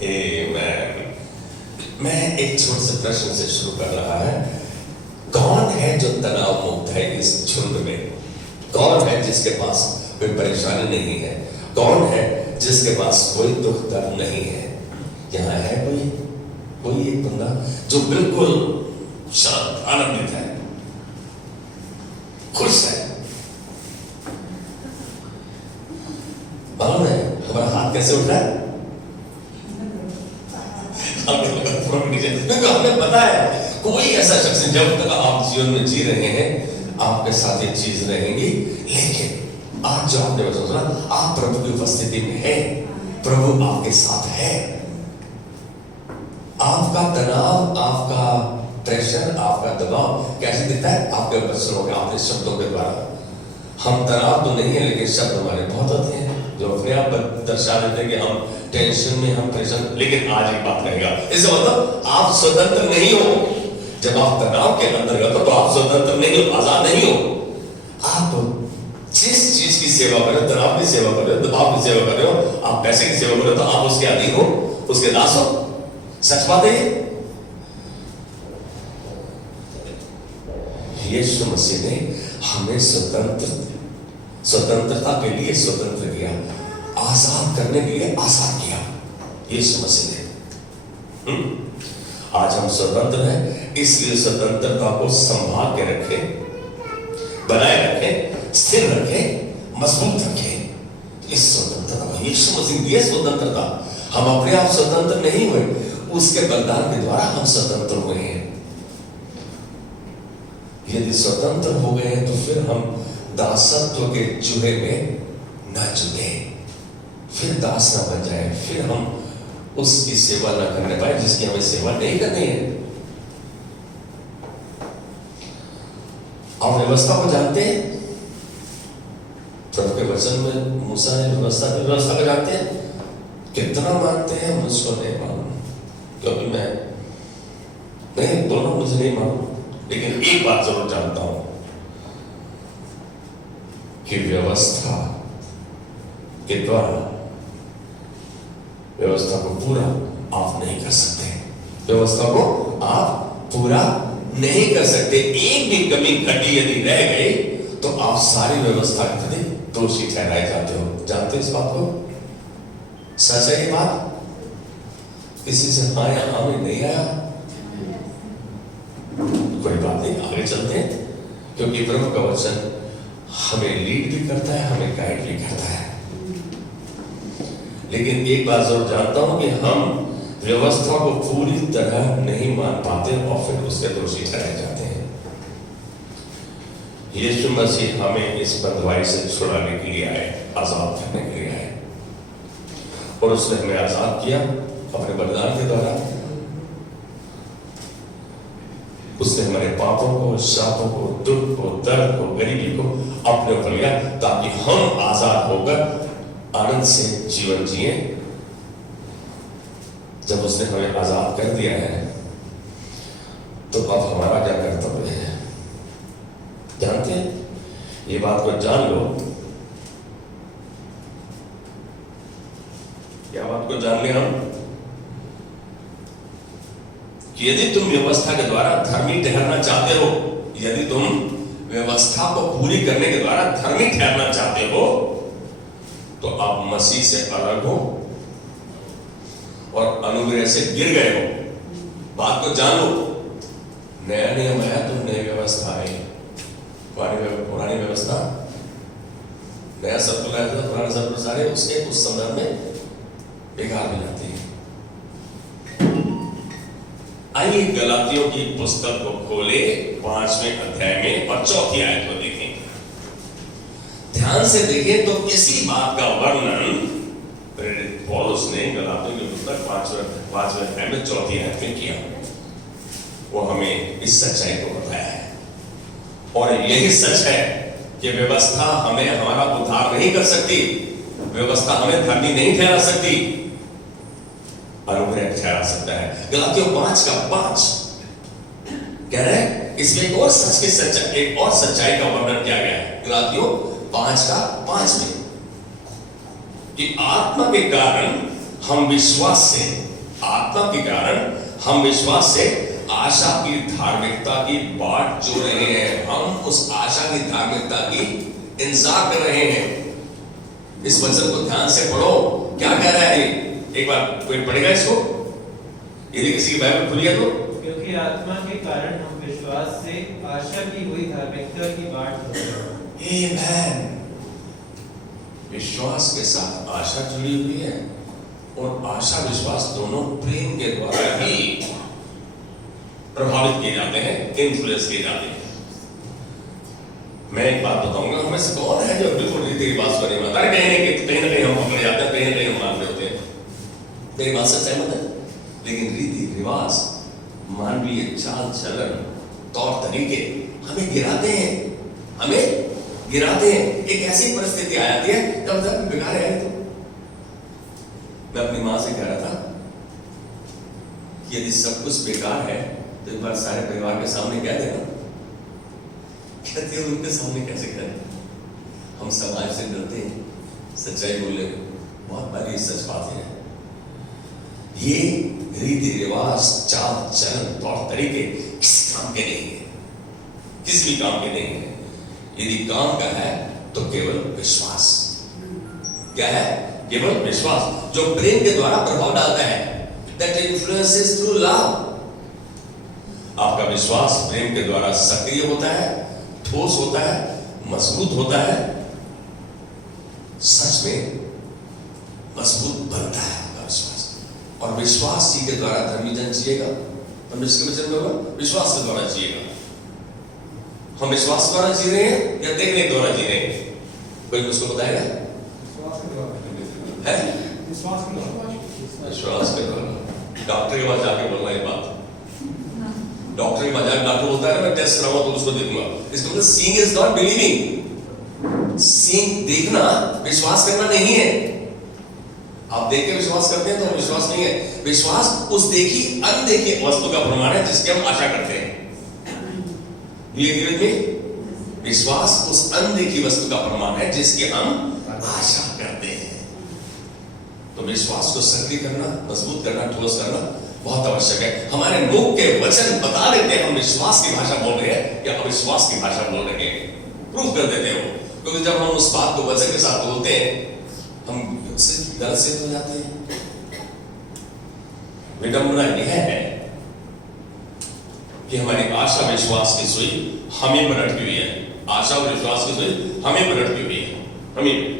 आमेन। मैं एक छोटे से प्रश्न से शुरू कर रहा है। कौन है जो तनाव मुक्त है इस झुंड में? कौन है जिसके पास कोई परेशानी नहीं है? कौन है जिसके पास कोई दुख दर्द नहीं है? यहाँ है कोई एक बंदा जो बिल्कुल शांत, आनंदित है, खुश है? मालूम है हमारा हाथ कैसे उठ रहा है? हमें पता है कोई ऐसा शख्स जब तक आप जीवन में जी रहे हैं आपके साथ ये चीज रहेंगी। लेकिन आज जो आपने वचन सुना, आप प्रभु की उपस्थिति में है, प्रभु आपके साथ है। आपका तनाव, आपका प्रेशर, आपका दबाव कैसे दिखता है? आपके वचनों के, आपके शब्दों के द्वारा। हम तनाव तो नहीं है लेकिन शब्द हमारे बहुत होते हैं जो अपने आप दर्शा देते हैं कि हम टेंशन में, हम प्रेशर। लेकिन आज एक बात रहेगा, इसका मतलब आप स्वतंत्र नहीं हो। जब आप तनाव के अंदर हो तो आप स्वतंत्र नहीं हो, आजाद नहीं हो। आप जिस चीज की सेवा कर रहे हो, तनाव की सेवा कर रहे हो, दबाव की सेवा कर रहे हो, आप पैसे की सेवा कर रहे हो, तो आप उसके अधीन हो, उसके दास हो। सच बात है। यीशु मसीह ने हमें स्वतंत्रता के लिए स्वतंत्र किया, आजाद करने के लिए आजाद किया यीशु मसीह ने। आज हम स्वतंत्र हैं, इसलिए स्वतंत्रता को संभाल के रखें, बनाए रखें, स्थिर रखें, मजबूत रखें। इस स्वतंत्रता यीशु मसीह की स्वतंत्रता, हम अपने आप स्वतंत्र नहीं हुए, उसके बलिदान के द्वारा हम स्वतंत्र हुए हैं। यदि स्वतंत्र हो गए हैं तो फिर हम दासत्व के चूहे में न जुटे, फिर दास ना बन जाए, फिर हम उसकी सेवा ना करने पाए जिसकी हमें सेवा नहीं करनी है। आप व्यवस्था को जानते हैं? प्रभु के वचन में मूसा ने व्यवस्था को जानते हैं? कितना मानते हैं मुझको नहीं मालूम, क्योंकि मैं दोनों मुझे नहीं मालूम, लेकिन एक बात जरूर जानता हूं कि व्यवस्था के द्वारा व्यवस्था को पूरा आप नहीं कर सकते। व्यवस्था को आप पूरा नहीं कर सकते। एक भी कमी घटी यदि रह गई तो आप सारी व्यवस्था के प्रति दोषी ठहराए जाते हो। जानते हो इस बात को? सच है ये बात? किसी से हाँ या हाँ में नहीं आया? कोई बात नहीं, आगे चलते हैं, क्योंकि प्रभु का वचन हमें लीड भी करता है, हमें गाइड भी करता है। लेकिन एक बात जरूर जानता हूं कि हम व्यवस्था को पूरी तरह नहीं मान पाते और फिर उसके दोषी ठहराए जाते हैं। यीशु मसीह हमें इस बंधुआई से छुड़ाने के लिए आए, आजाद करने के लिए आए, और उसने हमें आजाद किया अपने बलिदान के द्वारा। उसने हमारे पापों को, शापों को, दुख को, दर्द को, गरीबी को अपने ऊपर लिया ताकि हम आजाद होकर आनंद से जीवन जिए। जब उसने हमें आजाद कर दिया है तो अब हमारा क्या कर्तव्य है? जानते हैं? ये बात को जान लो। क्या बात को जान ले हम कि यदि तुम व्यवस्था के द्वारा धर्मी ठहरना चाहते हो, यदि तुम व्यवस्था को पूरी करने के द्वारा धर्मी ठहरना चाहते हो, तो आप मसीह से अलग हो और अनुग्रह से गिर गए हो। बात को जान लो। नया नियम आया तो नई व्यवस्था आई, पुरानी व्यवस्था, नया सब आया था, पुराने सब सारे उसके उस संदर्भ में बेकार हो जाती है। आइए गलातियों की पुस्तक को खोले 5वें अध्याय में और 4थी आयत को देखें। ध्यान से देखें तो इसी बात का वर्णन प्रेरित पौलुस ने गलातियों की पुस्तक 5वें अध्याय में 4थी आयत में किया। वो हमें इस सच्चाई को बताया है, और यही सच है कि व्यवस्था हमें हमारा उद्धार नहीं कर सकती, व्यवस्था हमें धर्मी नहीं ठहरा सकती, अनुग्रह ठहरा सकता है। गलातियों 5:5 कह रहे हैं, इसमें एक और सच की सच्चाई, एक और सच्चाई का वर्णन किया गया है। गलातियों 5:5 में कि आत्मा के कारण हम विश्वास से आत्मा के कारण हम विश्वास से आशा की धार्मिकता की बाट जो रहे हैं, हम उस आशा की धार्मिकता की इंतजार कर रहे हैं। इस वचन को ध्यान से पढ़ो, क्या कह रहा है? एक बार कोई पढ़ेगा इसको, यदि किसी की बाइबल खुली है तो। क्योंकि आत्मा के कारण हम विश्वास से आशा की हुई धार्मिकता की बाट धरते हैं। आमेन। विश्वास के साथ आशा जुड़ी हुई है, और आशा विश्वास दोनों प्रेम के द्वारा ही प्रभावित किए जाते हैं, इन्फ्लुएंस किए जाते हैं। मैं एक बात बताऊंगा, हमें से कौन है जो बिल्कुल रीति रिवाज को नहीं मानता? कहीं ना कहीं हम पकड़े जाते हैं, कहीं ना कहीं हम मान रहे होते हैं। मेरी बात से सहमत है, लेकिन रीति रिवाज, मानवीय चाल चलन, तौर तरीके हमें गिराते हैं, हमें गिराते हैं। एक ऐसी परिस्थिति आ जाती है जब तक बिगाड़ है। तो मैं अपनी माँ से कह रहा था कि यदि सब कुछ बेकार है तो एक बार सारे परिवार के सामने कह देना। कहते हैं उनके सामने कैसे करें? हम समाज से डरते हैं सच्चाई बोलने में, बहुत बारी सच बात है। ये रीति रिवाज, चाल चलन, तौर तरीके किस काम के नहीं है, किस भी काम के नहीं है। यदि काम का है तो केवल विश्वास। क्या है? केवल विश्वास, जो प्रेम के द्वारा प्रभाव डालता है। That influences through love। आपका विश्वास प्रेम के द्वारा सक्रिय होता है, ठोस होता है, मजबूत होता है, सच में मजबूत बनता है आपका विश्वास। और विश्वास जी के द्वारा धर्मी जन जिएगा। हम इसके वचन में होगा, विश्वास के द्वारा जिएगा। हम विश्वास के द्वारा जी रहे हैं या देखने के द्वारा जी रहे हैं? कोई उसको बताएगा? है विश्वास के द्वारा। डॉक्टर के पास जाके बोलना ये बात। डॉक्टर के पास जाकर डॉक्टर बोलता है मैं टेस्ट कराऊंगा तो उसको देखूंगा। इसका मतलब seeing is not believing. Seeing, देखना, विश्वास करना नहीं है। आप देख के विश्वास करते हैं तो विश्वास नहीं है। विश्वास उस देखी अनदेखी वस्तु का प्रमाण है जिसकी हम आशा करते हैं। विश्वास उस अनदेखी वस्तु का प्रमाण है जिसकी हम आशा करते हैं। तो विश्वास को सक्रिय करना, मजबूत करना, ठोस करना बहुत आवश्यक है। हमारे मुख के वचन बता देते हैं हम विश्वास की भाषा बोल रहे हैं या अविश्वास की भाषा बोल रहे हैं, प्रूफ कर देते हो। क्योंकि जब हम उस बात को वचन के साथ बोलते हैं, हम गलत सिद्ध हो जाते हैं। विडंबना यह है कि हमारी आशा विश्वास की सुई हमें पर अटकी हुई है। आशा और विश्वास की सुई हमें पर अटकी हुई है, हमें।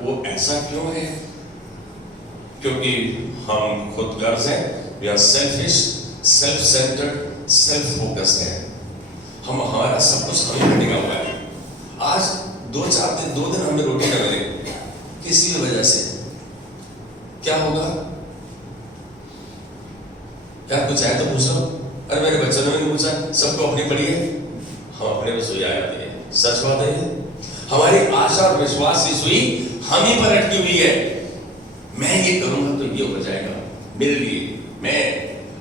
वो ऐसा क्यों है? क्योंकि हम खुद गर्ज हैं, we are selfish, self centred, self focused हैं। हम, हमारा सब कुछ हमें पर टिका हुआ है। आज 2 दिन हमें रोटी न मिले किसी भी वजह से, क्या होगा? क्या कुछ है तो पूछो। अरे मेरे बच्चों ने नहीं पूछा, सबको अपनी पड़ी है, हम अपने में सुई आ जाती है। सच बात है। हमारी आशा और विश्वास की सुई हम ही पर अटकी हुई है। मैं ये करूंगा तो ये हो जाएगा मेरे लिए। मैं,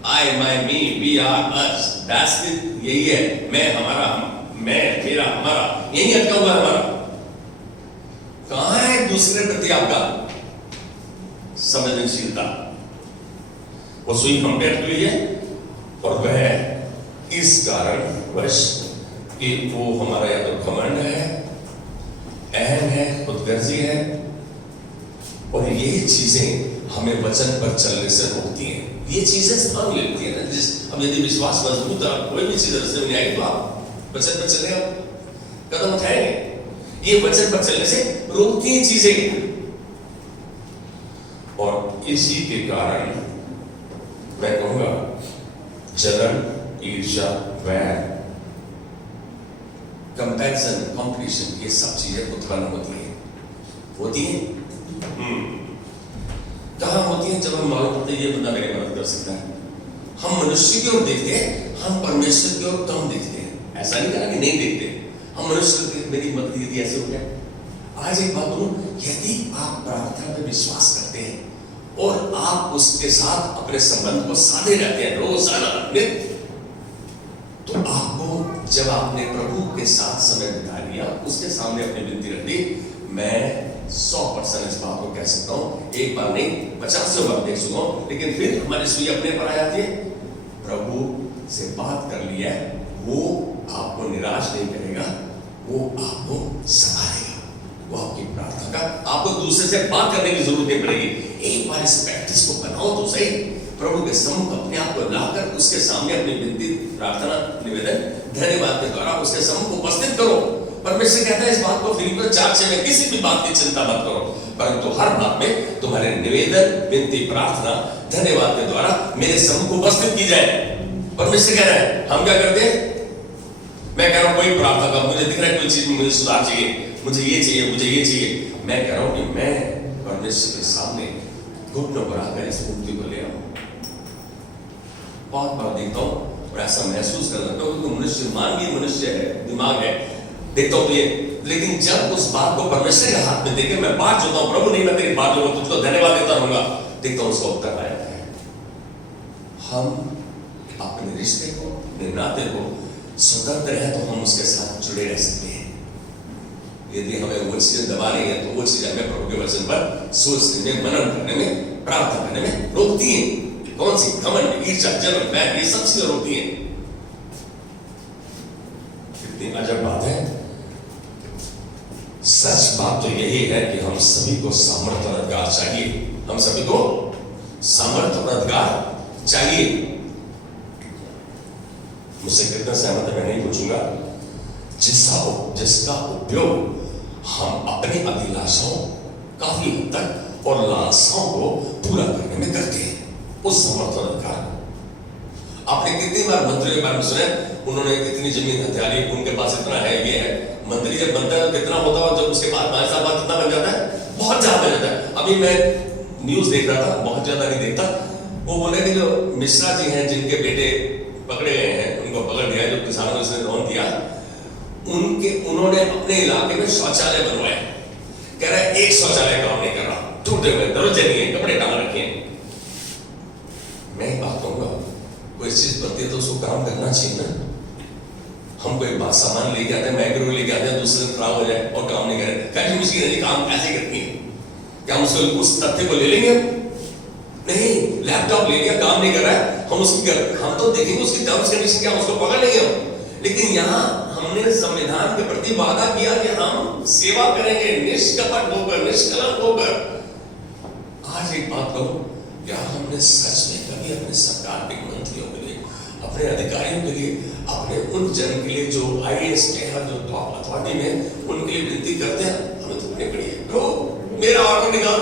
I, my, me, we are, us, that's it, यही है। मैं, हमारा, मैं, मेरा, हमारा, यही अटका हुआ है हमारा। कहां है दूसरे प्रति आपका संवेदनशीलता? वो सुई हम पे अटकी हुई है, और वह इस कारण वश कि वो हमारा या तो घमंड है, अहम है, खुदगर्जी है, और ये चीजें हमें वचन पर चलने से रोकती हैं। ये चीजें स्थान लेती हैं ना। अब यदि विश्वास मजबूत है, कोई भी चीज रस्ते में नहीं आएगी तो आप वचन पर चले, आप कदम उठाएंगे। ये वचन पर चलने से रोकती हैं चीजें। और इसी के कारण मैं कहूंगा जलन, ईर्ष्या, वैर, कंपैरिजन, कंपटीशन, ये सब चीजें उत्पन्न होती हैं। कहां होती है? जब हम मालूम पड़ते ये बंदा मेरी मदद कर सकता है। हम मनुष्य की ओर देखते हैं, हम परमेश्वर की ओर कम देखते हैं। ऐसा नहीं कहा कि नहीं देखते, हम मनुष्य मेरी मदद यदि ऐसे हो गया। आज एक बात बोलूं, यदि आप प्रार्थना में विश्वास करते हैं और आप उसके साथ अपने संबंध को साधे रहते हैं रोजाना, तो आपको जब आपने प्रभु के साथ समय बिता लिया, उसके सामने अपनी विनती रख दी, मैं 100% इस बात को कह सकता हूं, एक बार नहीं 50 बार देख चुका हूं, लेकिन फिर हमारी सुई अपने पर आ जाती है। प्रभु से बात कर लिया, वो आपको निराश नहीं करेगा, वो आपको संभालेगा, वो आपकी प्रार्थना का, आपको दूसरे से बात करने की जरूरत नहीं पड़ेगी। एक बार इस प्रैक्टिस को बनाओ तो सही, प्रभु के सम्मुख अपने आप को लाकर उसके सामने अपनी विनती, प्रार्थना, निवेदन, धन्यवाद के द्वारा उसके सम्मुख उपस्थित करो। परमेश्वर कहता है इस बात को फिलिपियों 4:6 में, किसी भी बात की चिंता मत करो, परंतु हर बात में तुम्हारे निवेदन, विनती, प्रार्थना, धन्यवाद के द्वारा मेरे सम्मुख उपस्थित की जाए। परमेश्वर कह रहा है, हम क्या करते हैं? मैं कह रहा हूं कोई प्रार्थना का, मुझे दिख रहा है कोई चीज में मुझे सुधार चाहिए, मुझे ये चाहिए, मुझे ये चाहिए। मैं कह रहा हूं कि मैं परमेश्वर के सामने घुटनों पर आकर इस मुक्ति को ले आऊं। बहुत बार देखता हूं और ऐसा महसूस कर लगता हूं कि मनुष्य, मानवीय मनुष्य है, दिमाग है, देखता हूं ये, लेकिन जब उस बात को परमेश्वर के हाथ में देके मैं बात जोता हूं, प्रभु नहीं मैं तेरी बात जोता हूं, तुझको धन्यवाद देता रहूंगा, देखता हूं उसका उत्तर आया है। हम अपने रिश्ते को, अपने नाते को स्वतंत्र है तो हम उसके साथ जुड़े रह सकते हैं। यदि हमें वो चीजें दबा रही है तो वो चीजें हमें प्रभु के वचन पर सोचने में, मनन करने में, प्रार्थना करने में रोकती हैं। कौन सी? घमंड, ईर्ष्या, जलन, बैर, ये सब चीजें रोकती हैं। कितनी अजब बात है। सच बात तो यही है कि हम सभी को सामर्थ्य और अधिकार चाहिए, हम सभी को सामर्थ्य और अधिकार चाहिए। मुझसे कितना सहमत है मैं नहीं पूछूंगा। जिसका उपयोग हम अपनी अभिलाषाओं, काफी हद तक, और लालसाओं को पूरा करने में करते हैं, उस सामर्थ्य और अधिकार। आपने कितनी बार मंत्रियों के बारे में सुना, उन्होंने इतनी जमीन हथिया ली, उनके पास इतना है, ये है। मंत्री जब बनता है तो कितना होता है, जब उसके बाद 5 साल बाद कितना बन जाता है? बहुत ज्यादा बन जाता है। अभी मैं न्यूज देख रहा था, बहुत ज्यादा नहीं देखता, वो बोले कि जो मिश्रा जी हैं, जिनके बेटे पकड़े गए हैं, उनको पकड़ दिया, जो किसानों ने उसने लोन दिया, उन्होंने अपने इलाके में शौचालय बनवाए। कह रहा है एक शौचालय काम नहीं कर रहा, टूटे हुए, दरवाजे नहीं है, कपड़े टांग रखे हैं। मैं एक बात कहूंगा, कोई चीज बनती है तो उसको काम करना चाहिए ना। हम कोई बात सामान लेके आते हैं, माइक्रो लेके आते हैं, दूसरे दिन खराब हो जाए और काम नहीं करें, कैसी मुश्किल है, काम कैसे करती है? क्या हम उसको, उस तथ्य को ले लेंगे? नहीं। लैपटॉप ले लिया, काम नहीं कर रहा है, हम तो देखेंगे उसकी टर्म्स कंडीशन क्या, उसको पकड़ लेंगे हम। लेकिन यहाँ हमने संविधान के प्रति वादा किया कि हम सेवा करेंगे निष्कपट होकर, निष्कलंक होकर। आज एक बात कहूं, क्या हमने सच में कभी अपने सरकार के मंत्रियों के लिए, अपने अधिकारियों के लिए, अपने उन जन के लिए जो IAS के हैं, जो टॉप अथॉरिटी में, उनके लिए विनती करते हैं? हमें तो बड़ी बड़ी है, तो मेरा ऑर्डर निकाल,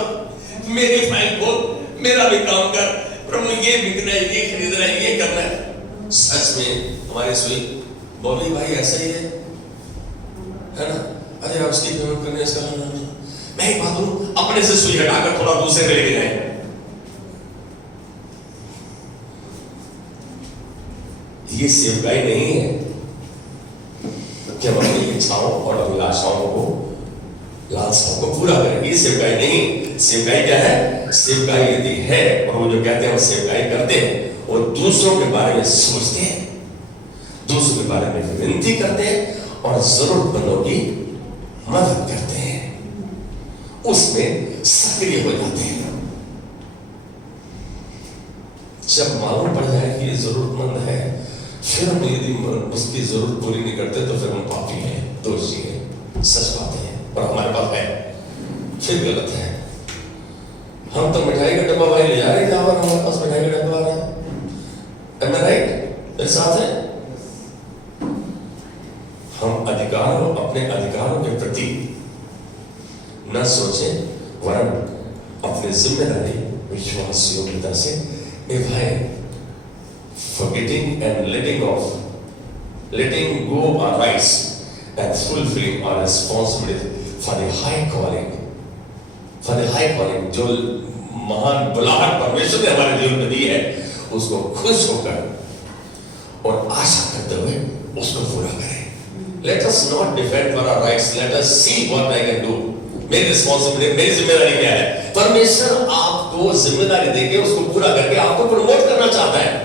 मेरी फाइल खोल, मेरा भी काम कर, प्रभु ये बिकना है, ये खरीदना है, ये करना है। सच में हमारे सुई बॉबी भाई ऐसा ही है ना? अरे आप उसकी पेमेंट करने इसका, मैं एक बात बोलूं, अपने से सुई हटाकर थोड़ा दूसरे पे लेके जाए। ये सेवकाई नहीं है कि हम अपनी इच्छाओं और अभिलाषाओं को, लालसाओं को पूरा करें, ये सेवकाई नहीं। सेवकाई क्या है? सेवकाई यदि है, और वो जो कहते हैं वो सेवकाई करते हैं, वो दूसरों के बारे में सोचते हैं, दूसरों के बारे में विनती करते हैं और जरूरतमंदों की मदद करते हैं, उसमें सक्रिय हो जाते हैं। जब मालूम पड़ जाए कि ये जरूरतमंद है, फिर हम यदि उसकी जरूरत पूरी नहीं करते तो फिर हम पापी हैं, दोषी हैं। सच बात है, और हमारे पास है, फिर गलत है। हम तो मिठाई का डब्बा भाई ले जा रहे थे, और हमारे पास मिठाई का डब्बा आ रहा है, am I right? मेरे साथ है। हम अधिकारों, अपने अधिकारों के प्रति न सोचें, वरन अपनी जिम्मेदारी विश्वास योग्यता से निभाएं, forgetting and letting go our rights and fulfilling our responsibility for the high calling, जो महान बुलाहट परमेश्वर ने हमारे जीवन में दी है, उसको खुश होकर और आशा करते हुए उसको पूरा करें। Let us not defend for our rights, let us see what I can do. मेरी रिस्पॉन्सिबिलिटी, मेरी जिम्मेदारी क्या है? परमेश्वर आपको जिम्मेदारी देके उसको पूरा करके आपको प्रमोट करना चाहता है।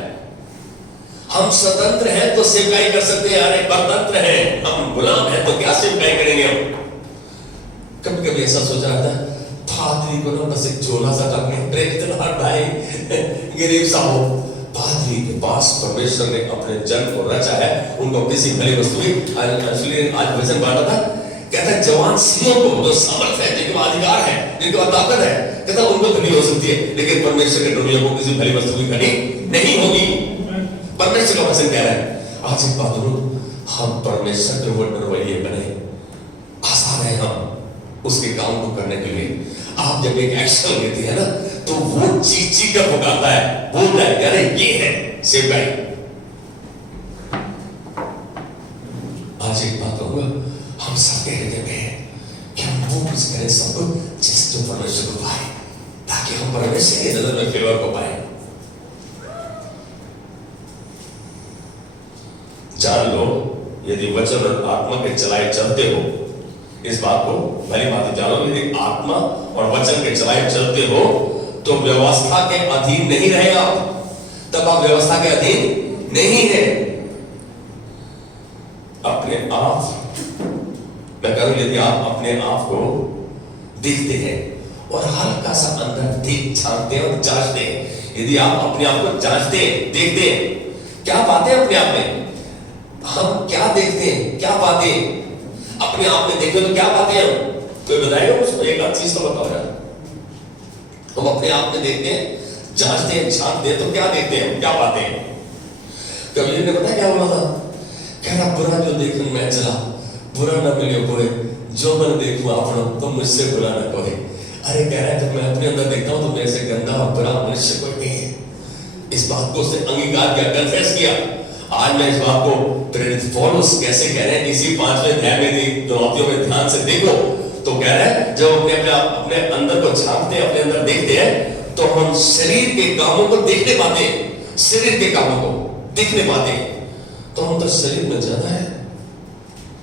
हम स्वतंत्र हैं तो सेवकाई कर सकते हैं, अरे परतंत्र हैं, हम गुलाम हैं तो क्या सेवकाई करेंगे? हम कभी कभी ऐसा सोचा रहता है पादरी को ना बस एक झोला सा टांगने, प्रेरित भाई गरीब सा हो। पादरी के पास परमेश्वर ने अपने जन को रचा है, उनको किसी भली वस्तु की आज वचन बांटा था, कहता है जवान सिंहों को जो सामर्थ है, जिनके पास अधिकार है, जिनके पास ताकत है, कहता उनको धनी हो सकती है, लेकिन परमेश्वर के ड्रोनियों को किसी भली वस्तु की घटी नहीं होगी। परमेश्वर का वचन कह रहा है। आज एक बात बोलूं, हम परमेश्वर के वो डरवैये बने, आसान है हम उसके काम को करने के लिए। आप जब एक एक्शन लेते हैं ना, तो वो चीज का पुकारता है, बोलता है अरे ये है सेवकाई। आज एक बात कहूंगा, हम सबके हृदय में है कि हम वो कुछ करें सबको जिस जो परमेश्वर को पाए, ताकि हम परमेश्वर की नजर में फेवर को पाए। जान लो, यदि वचन और आत्मा के चलाए चलते हो, इस बात को भली बात जानो, यदि आत्मा और वचन के चलाए चलते हो तो व्यवस्था के अधीन नहीं रहे आप, तब आप व्यवस्था के अधीन नहीं है। अपने आप, मैं करूं, यदि आप अपने आप को देखते हैं और हल्का सा अंदर देख झांकते हैं और जांचते हैं, यदि आप अपने आप को जांचते हैं, देखते हैं, क्या पाते हैं अपने आप में? हम क्या देखते हैं, क्या पाते हैं? अपने आप में देखते तो क्या पाते हैं? कोई बताएगा मुझको एक आध चीज तो बताओ यार। हम अपने आप में देखते हैं, जांचते हैं, झांकते हैं, तो क्या देखते हैं, क्या पाते हैं? कबीर ने पता क्या बोला था? कह रहा बुरा जो देखूं मैं चला, बुरा न मिले कोई, जो मन देखूं अपना तो मुझसे बुरा न कोई। अरे कह रहा है जब मैं अपने अंदर देखता हूं तो मेरे से गंदा और बुरा मनुष्य कोई नहीं है। इस बात को उसने अंगीकार किया, कन्फेस किया। आज मैं इस बात को प्रेरित पौलुस कैसे कह रहे हैं, इसी 5वें अध्याय में गलातियों में ध्यान से देखो तो कह रहा है जब अपने अंदर को झांकते हैं, अपने अंदर देखते हैं, तो हम शरीर के कामों को देखने पाते हैं, शरीर के कामों को दिखने पाते हैं। तो हम तो शरीर में ज्यादा है,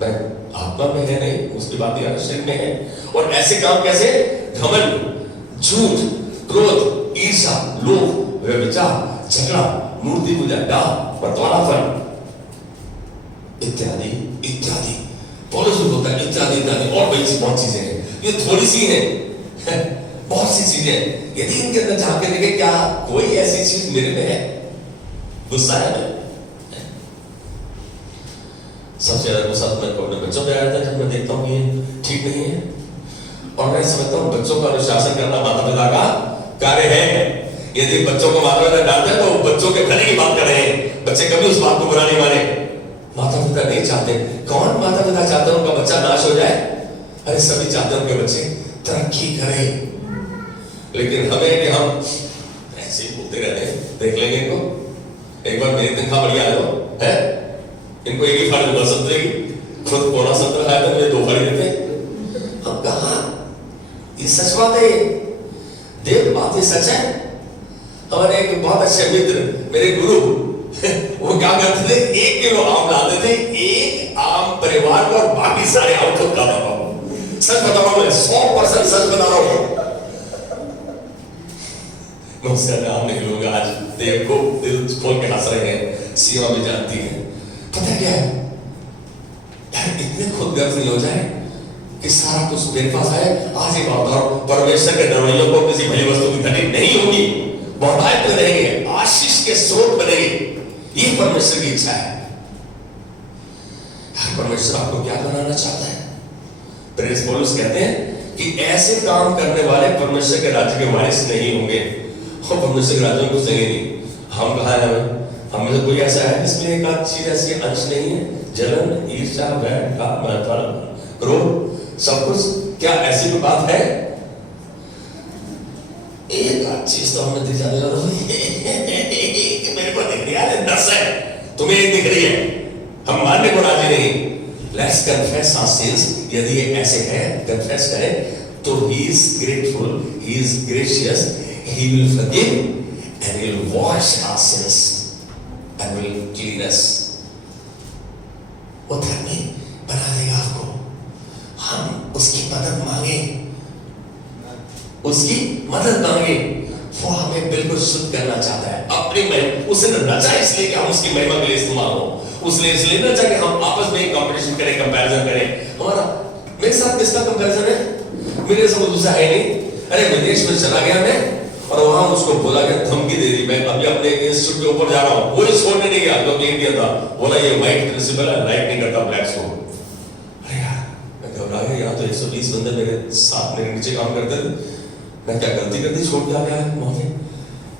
मैं आत्मा में है नहीं, उसकी बात यार शरीर में है। और ऐसे काम कैसे? घमंड, झूठ, क्रोध, ईर्ष्या, लोभ, व्यभिचार, झगड़ा, मूर्ति पूजा, डाह, बटवारापन इत्यादि इत्यादि। पौलुस होता है इत्यादि इत्यादि और बहुत चीजें हैं, ये थोड़ी सी हैं बहुत सी चीजें। यदि इनके अंदर झांक के देखें, क्या कोई ऐसी चीज मेरे में है? गुस्सा है मैं? सबसे ज्यादा गुस्सा तो मैं अपने बच्चों पे आया था, जब मैं देखता हूँ ये ठीक नहीं है। और मैं समझता हूँ बच्चों का अनुशासन करना माता पिता का कार्य है। यदि बच्चों को माता पिता डांटते हैं तो बच्चों के भले की बात कर रहे हैं, बच्चे कभी उस बात को बुरा नहीं माने। माता पिता नहीं चाहते, कौन माता पिता चाहते हैं उनका बच्चा नाश हो जाए? अरे सभी चाहते हैं उनके बच्चे तरक्की करें, लेकिन हमें कि हम ऐसे ही बोलते रहते हैं, देख लेंगे इनको, एक बार मेरी तनख्वाह बढ़िया आ जाओ है, इनको एक ही फाड़ी बस संतरे की, खुद पौना संतरा खाया था, मुझे 2 फाड़ी देते। हम कहा ये सच बात है, देव बात ये सच है। हमारे एक बहुत अच्छे मित्र, मेरे गुरु, वो क्या करते थे, 1 किलो आम लाते थे, एक आम परिवार को और बाकी सारे आम खुद खाता था। सच बता रहा हूं मैं, 100% सच बता रहा हूं। मैं उसका नाम नहीं लूंगा आज, देव को दिल खोल के हंस रहे हैं, सीमा भी जानती है। पता क्या है यार, इतने खुद गर्व नहीं हो जाए कि सारा कुछ मेरे पास है। आज ही बात करो, परमेश्वर के दरवाजों को किसी भली वस्तु की घटी नहीं होगी, बहुतायत में रहेंगे, आशीष के स्रोत बनेंगे। ये परमेश्वर की इच्छा है। परमेश्वर आपको क्या बनाना चाहता है? प्रेरित पौलुस कहते हैं कि ऐसे काम करने वाले परमेश्वर के राज्य के वारिस नहीं होंगे। और परमेश्वर के राज्य में कुछ नहीं, हम कहा है, हम में कोई ऐसा है जिसमें एक आध चीज ऐसी अंश नहीं है? जलन, ईर्ष्या, वैर, क्रोध, सब कुछ। क्या ऐसी कोई बात है? एक आध चीज तो हमें दिख जाने मेरे को दिख रही है, 10 है, तुम्हें एक दिख रही है, हम मानने को राजी नहीं। Let's confess our sins। यदि ये ऐसे है, confess करें तो he is grateful, he is gracious, he will forgive and he will wash our sins and will clean us। वो धर्मी बना देगा आपको। हम उसकी मदद मांगे, उसकी मदद मांगे, वो हमें बिल्कुल शुद्ध करना चाहता है अपनी महिमा। उसने रचा इसलिए कि हम उसकी महिमा के लिए इस्तेमाल हो, उसने इसलिए ना चाहे हम आपस में कंपटीशन करें, कंपैरिजन करें। हमारा मेरे साथ किसका कंपैरिजन है? मेरे सब दूसरा है नहीं। अरे विदेश में चला गया मैं और वहां उसको बोला गया, धमकी दे दी, मैं अभी अपने इंस्टीट्यूट के ऊपर जा रहा हूँ, कोई छोड़ने नहीं गया जो इंडिया था, बोला ये व्हाइट प्रिंसिपल है, लाइक नहीं करता ब्लैक को। अरे यार मैं घबरा गया, यहाँ तो 120 बंदे मेरे साथ मेरे नीचे काम करते थे, मैं क्या गलती कर दी, छोड़ के आ गया वहां पे।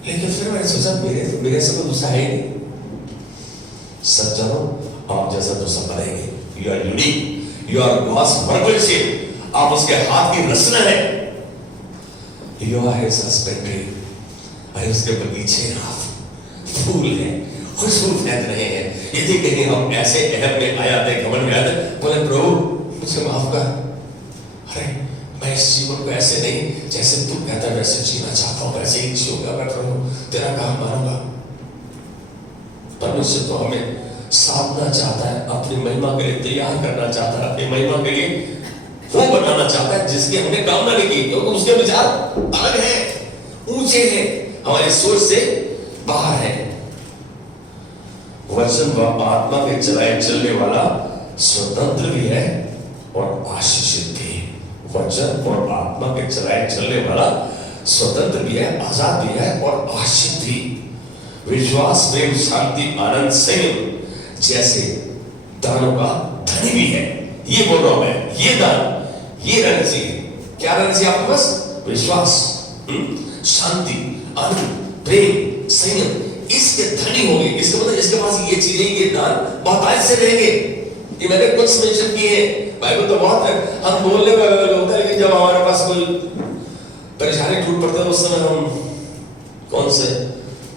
लेकिन फिर मैंने सोचा मेरे से कोई दूसरा है ही नहीं। सज्जनों, आप जैसा दूसरा बनेंगे, you are unique, you are God's workmanship, आप उसके हाथ की रचना है, यू आर हिज हस्बैंडरी, अरे उसके बगीचे आप फूल हैं, खुशबू फैल रहे हैं। यदि कहीं हम ऐसे अहम में आया थे, घमंड में आया थे, बोले प्रभु मुझे माफ कर, अरे मैं इस जीवन को ऐसे नहीं जैसे तू कहता वैसे जीना चाहता हूं, वैसे ही जीऊंगा मैं प्रभु, तेरा काम मानूंगा। परमेश्वर तो हमें साधना चाहता है, अपनी महिमा के लिए तैयार करना चाहता है, अपनी महिमा के लिए वो बनाना चाहता है जिसकी हमने कामना नहीं की, क्योंकि उसके विचार अलग है, ऊंचे हैं, हमारी सोच से बाहर है। वचन व आत्मा के चलाए चलने वाला स्वतंत्र भी है और आशीषित भी। वचन और आत्मा के चलाए चलने वाला स्वतंत्र भी है, आजाद भी है और आशीषित भी। विश्वास, प्रेम, शांति, आनंद, संयम जैसे दानों का धनी भी है। ये बोल रहा हूं मैं, ये दान, ये रहना चाहिए। क्या रहना चाहिए आपके पास? विश्वास, शांति, आनंद, प्रेम, संयम, इसके धनी होंगे। इसका मतलब इसके पास ये चीजें, ये दान बहुतायत से रहेंगे। ये मैंने कुछ मेंशन किए हैं, बाइबल तो बहुत है, हम बोलने में होता है, लेकिन जब हमारे पास कोई परेशानी टूट पड़ता है उस समय हम कौन से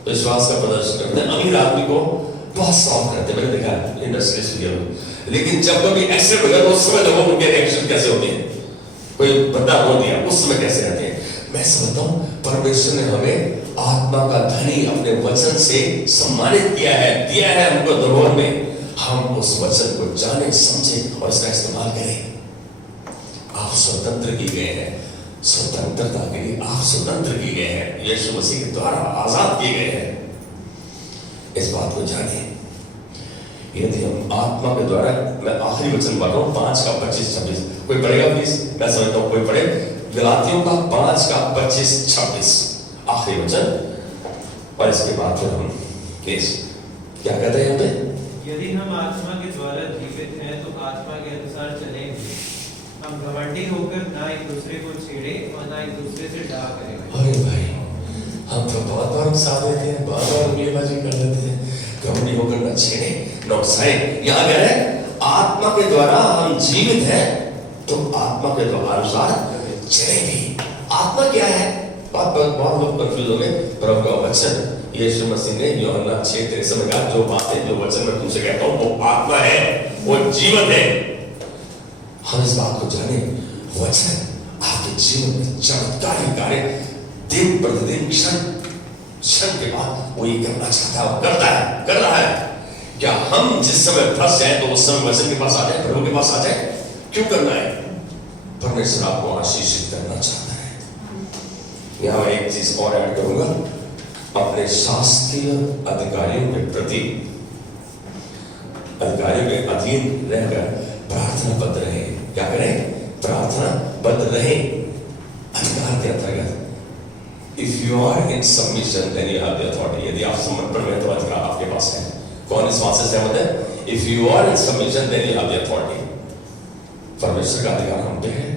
विश्वास का प्रदर्शन करते हैं? अमीर आदमी को बहुत सॉफ्ट करते हैं, मैंने देखा इंडस्ट्रीज में। लेकिन जब कभी एक्सीडेंट हो गया तो उस समय लोगों के रिएक्शन कैसे होते हैं? कोई बंदा हो दिया, उस समय कैसे रहते हैं? मैं समझता हूं परमेश्वर ने हमें आत्मा का धनी अपने वचन से सम्मानित किया है, दिया है हमको धरोहर में। हम उस वचन को जाने, समझे और इसका इस्तेमाल करें। आप स्वतंत्र किए गए हैं, स्वतंत्रता के लिए आप स्वतंत्र किए गए हैं, यीशु मसीह के द्वारा आजाद किए गए हैं। इस बात को जानिए। यदि हम आत्मा के द्वारा, मैं आखिरी वचन पढ़ रहा हूं 5 का 25-26, कोई पढ़ेगा प्लीज? मैं समझता हूं कोई पढ़े। गलातियों का 5 का 25-26 आखिरी वचन, और इसके बाद फिर हम केस क्या कहते हैं यहाँ पे? यदि हम आत्मा के द्वारा जीवित हैं तो आत्मा के अनुसार चलेंगे। हम घमंडी होकर ना एक दूसरे को छेड़े और ना एक दूसरे से डा करें। अरे भाई, हम तो बहुत बार साथ देते हैं, बहुत बार उंगलीबाजी कर लेते हैं, घमंडी होकर न छेड़े न उकसाएं। यहाँ कह रहे हैं आत्मा के द्वारा हम जीवित हैं तो आत्मा के अनुसार चलेंगे। आत्मा क्या है? बहुत लोग कंफ्यूज हो गए। प्रभु का वचन यीशु मसीह ने यूहन्ना 6:13 में कहा, जो बातें, जो वचन मैं तुमसे कहता हूं वो आत्मा है, वो जीवन है। हम इस बात को जाने, वचन आपके जीवन में चमत्कारी कार्य दिन प्रतिदिन, क्षण के बाद वो ये करना चाहता है, करता है, कर रहा है। क्या हम जिस समय फंस जाए तो उस समय वचन के पास आ जाए, प्रभु के पास आ जाए? क्यों करना है? परमेश्वर आपको आशीषित करना चाहता है। यहां मैं एक चीज और ऐड करूंगा, अपने शास्त्रीय अधिकारियों के प्रति, अधिकारियों के अधीन रहकर प्रार्थना बद्ध रहे। क्या करें? प्रार्थना बद्ध रहे अधिकार के अंतर्गत। If you are in submission then you have the authority. यदि आप समर्पण में, तो अधिकार आपके पास है। कौन इस बात से सहमत है? If you are in submission then you have the authority. परमेश्वर का अधिकार हम पे है।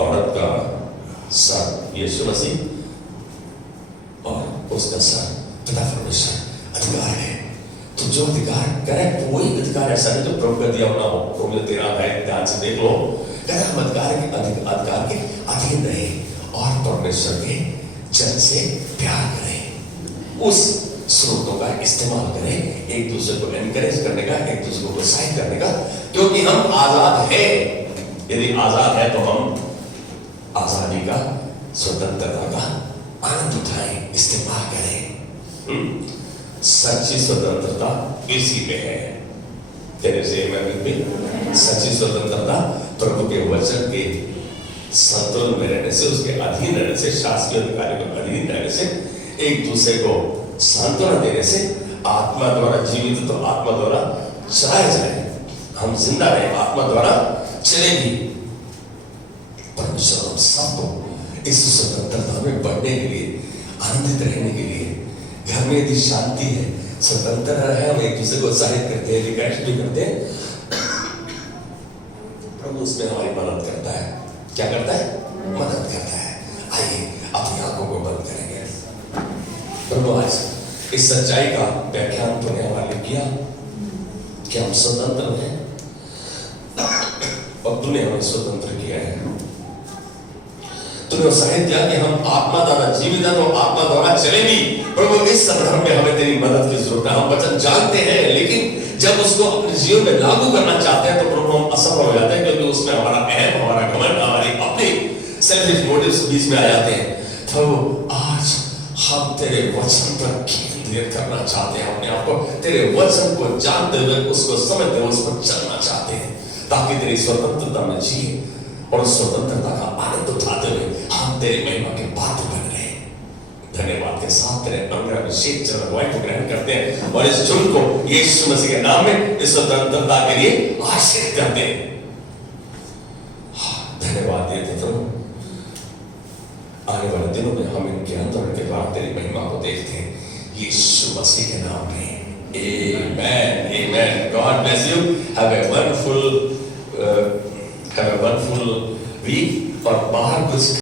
औरत का सर यीशु मसीह और उसका सर पिता परमेश्वर, अधिकार है। तो जो अधिकार करेक्ट, वही अधिकार, ऐसा नहीं जो प्रभु का दिया ना हो। तो मुझे 13 अध्याय ध्यान से देख लो। हम अधिकार के अधीन रहे और परमेश्वर के जन से प्यार करें, उस स्रोतों का इस्तेमाल करें, एक दूसरे को एनकरेज करने का, एक दूसरे को प्रोत्साहित करने का, क्योंकि हम आजाद हैं। यदि आजाद है तो हम आजादी का, स्वतंत्रता का आनंद उठाएं, इस्तेमाल करें। सच्ची स्वतंत्रता इसी में है। तेरे से मैं सच्ची स्वतंत्रता प्रभु के वचन के संतुलन में रहने से, उसके अधीन रहने से, शासकीय अधिकारियों के अधीन रहने से, एक दूसरे को सांत्वना देने से, आत्मा द्वारा जीवित तो आत्मा द्वारा चलाए जाए। हम जिंदा रहे, आत्मा द्वारा चलेंगी। परमेश्वर हम सबको इस स्वतंत्रता में बढ़ने के लिए, आनंदित रहने के लिए, घर में यदि शांति है, स्वतंत्र है, हम एक दूसरे को उत्साहित करते हैं, रिक्वेस्ट भी करते हैं, प्रभु उसमें हमारी मदद करता है। क्या करता है? मदद करता है। आइए अपनी आंखों को बंद करेंगे। प्रभु आज इस सच्चाई का व्याख्यान तूने हमारे लिए किया कि हम स्वतंत्र हैं और तूने हमें स्वतंत्र किया है। तूने उत्साहित किया कि हम आत्मा द्वारा जीवित और आत्मा द्वारा चले भी। प्रभु इस संदर्भ में हमें तेरी मदद की जरूरत है। हम वचन जानते हैं, लेकिन जब उसको अपने जीवन में लागू करना चाहते हैं तो प्रभु हम असफल हो जाते हैं, क्योंकि उसमें हमारा अहम, हमारा घमंड, हमारे अपने सेल्फिश मोटिव्स बीच में आ जाते हैं। प्रभु आज हम तेरे वचन पर केंद्रित करना चाहते हैं, अपने आप को तेरे वचन को जानते हुए, उसको समझते हुए, उस पर चलना चाहते हैं, ताकि तेरी स्वतंत्रता में जिए और स्वतंत्रता का आनंद उठाते हुए हम तेरे महिमा के पात्र बन रहे हैं। धन्यवाद के साथ तेरे अनुग्रह अभिषेक चरण अगुवाई को ग्रहण करते हैं और इस झुंड को यीशु मसीह के नाम में इस स्वतंत्रता के लिए आशीर्वाद करते हैं। धन्यवाद देते प्रभु। आने वाले दिनों में हम इनके अंदर के बाद तेरी महिमा को देखते हैं, यीशु मसीह के नाम में। Amen. Amen. God bless you. Have a wonderful week। और बाहर कुछ